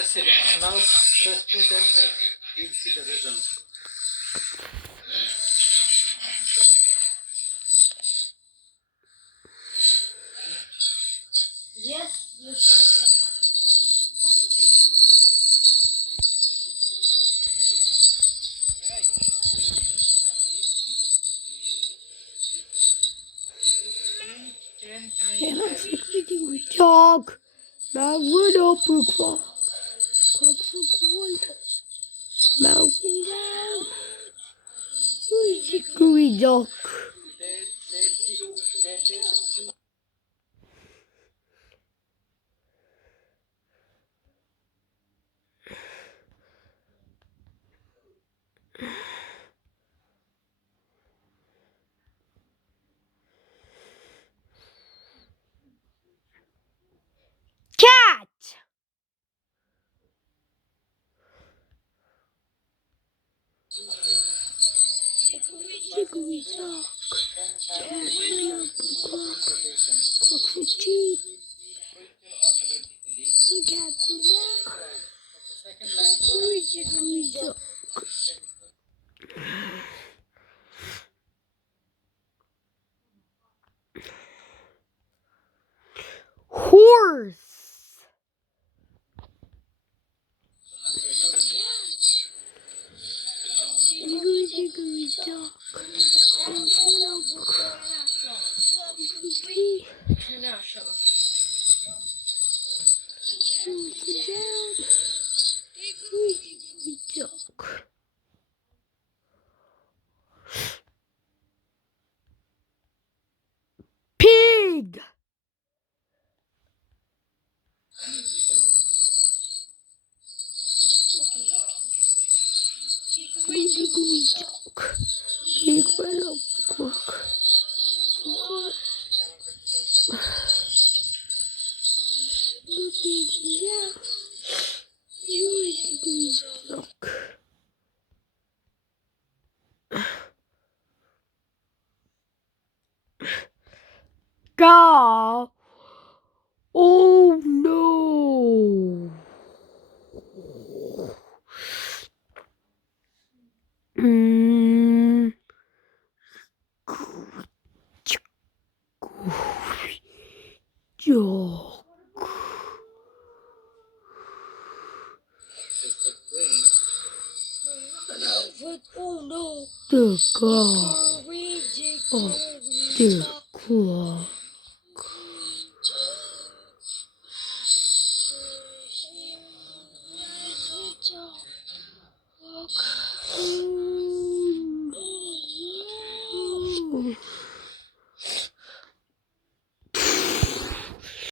That's it. Now just put enter. You'll see the result. Yes, you can. Hemen sikledim uçak. Ben bunu bıkma. Korksun. Mountain down. Hickory dock. Cat. Hickory dock. Cat went up the clock. Clock for tea. The cat went down. Hickory dock. Horse. Hickory dock. Pig. Dickory dock. Pig went up the clock. The pig down. Dickory dock. God. Oh no. Joke. Oh no. The god of the clock.